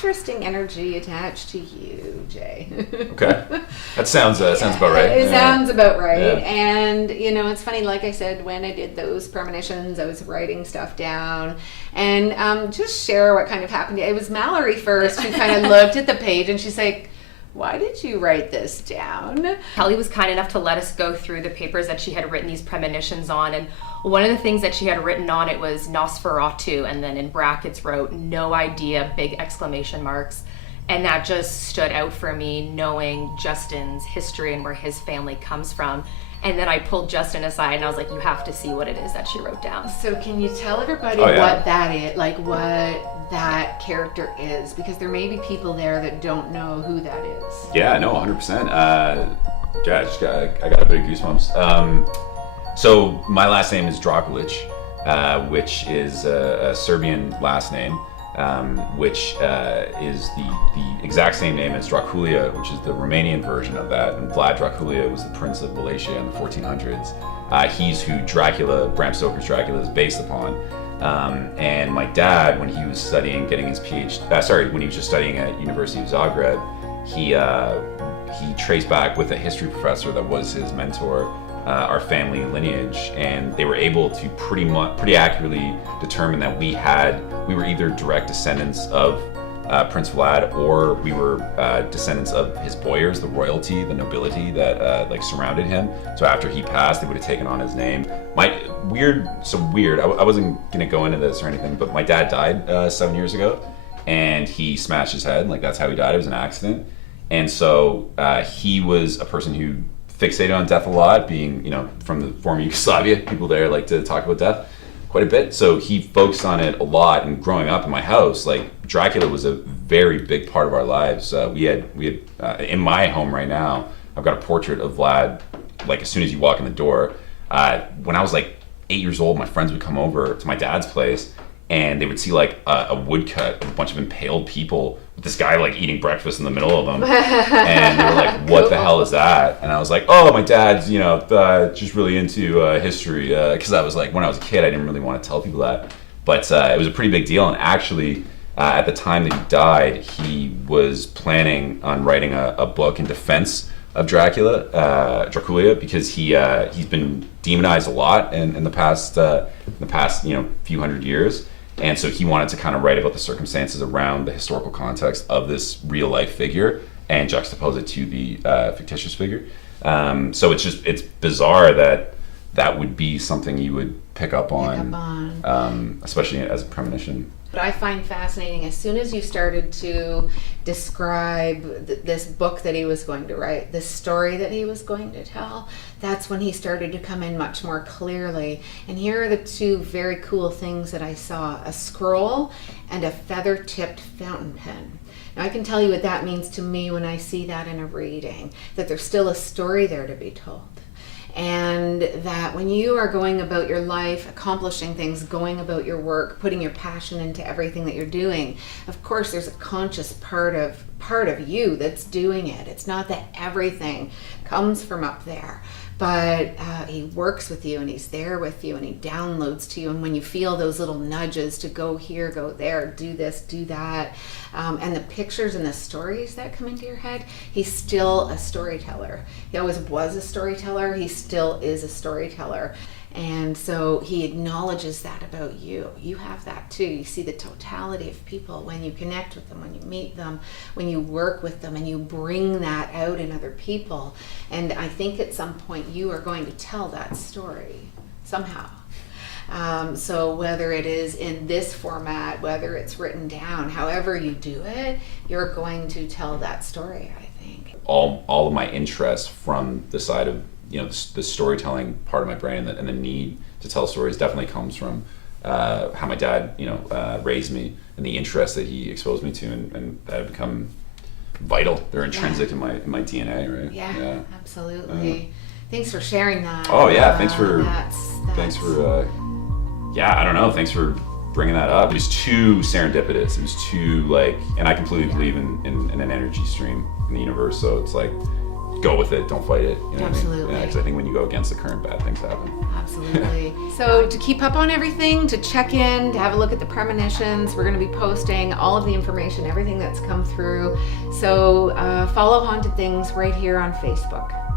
interesting energy attached to you, Jay. Okay, that sounds about right. It sounds about right. Yeah. And it's funny. Like I said, when I did those premonitions, I was writing stuff down, and just share what kind of happened. It was Mallory first who kind of looked at the page, and she's like, "Why did you write this down?" Kelly was kind enough to let us go through the papers that she had written these premonitions on, and one of the things that she had written on it was Nosferatu, and then in brackets wrote "no idea," big exclamation marks. And that just stood out for me, knowing Justin's history and where his family comes from. And then I pulled Justin aside and I was like, you have to see what it is that she wrote down. So can you tell everybody what that is, like what that character is? Because there may be people there that don't know who that is. Yeah, no, 100%. I got a bit of goosebumps. So my last name is Dracula, which is a Serbian last name, which is the exact same name as Dracula, which is the Romanian version of that. And Vlad Dracula was the Prince of Wallachia in the 1400s. He's who Bram Stoker's Dracula is based upon. And my dad, when he was studying, getting his PhD, when he was just studying at University of Zagreb, he traced back with a history professor that was his mentor, our family lineage, and they were able to pretty accurately determine that we were either direct descendants of Prince Vlad, or we were descendants of his boyars, the royalty, the nobility that surrounded him. So after he passed, they would have taken on his name. Weird. I wasn't gonna go into this or anything, but my dad died 7 years ago, and he smashed his head. Like, that's how he died. It was an accident. And so he was a person who fixated on death a lot, being, from the former Yugoslavia. People there like to talk about death quite a bit. So he focused on it a lot. And growing up in my house, like, Dracula was a very big part of our lives. We had in my home right now, I've got a portrait of Vlad, like, as soon as you walk in the door. When I was like 8 years old, my friends would come over to my dad's place, and they would see like a woodcut of a bunch of impaled people with this guy like eating breakfast in the middle of them. And they were like, what the hell is that? And I was like, oh, my dad's, just really into history. Because I was like, when I was a kid, I didn't really want to tell people that. But it was a pretty big deal. And actually, at the time that he died, he was planning on writing a book in defense of Dracula, because he's been demonized a lot in the past few hundred years. And so he wanted to kind of write about the circumstances around the historical context of this real life figure and juxtapose it to the fictitious figure. So it's bizarre that would be something you would pick up on. Especially as a premonition. What I find fascinating, as soon as you started to describe this book that he was going to write, this story that he was going to tell, that's when he started to come in much more clearly. And here are the two very cool things that I saw: a scroll and a feather-tipped fountain pen. Now, I can tell you what that means to me when I see that in a reading, that there's still a story there to be told. And that when you are going about your life, accomplishing things, going about your work, putting your passion into everything that you're doing, of course there's a conscious part of you that's doing it. It's not that everything comes from up there, but he works with you, and he's there with you, and he downloads to you. And when you feel those little nudges to go here, go there, do this, do that, and the pictures and the stories that come into your head, he's still a storyteller. He always was a storyteller. He still is a storyteller. And so he acknowledges that about you. You have that too. You see the totality of people when you connect with them, when you meet them, when you work with them, and you bring that out in other people. And I think at some point you are going to tell that story somehow. So whether it is in this format, whether it's written down, however you do it, you're going to tell that story, I think. All of my interest from the side of the storytelling part of my brain and the need to tell stories definitely comes from how my dad raised me, and the interest that he exposed me to, and that have become vital. They're intrinsic in my DNA, right? Yeah. Absolutely. Thanks for sharing that. Oh yeah, thanks for thanks for bringing that up. It was too serendipitous. It was too and I completely believe in an energy stream in the universe. So it's like, go with it, don't fight it. You know Absolutely. what I mean? Because I think when you go against the current, bad things happen. Absolutely. So to keep up on everything, to check in, to have a look at the premonitions, we're going to be posting all of the information, everything that's come through. So follow Haunted Things right here on Facebook.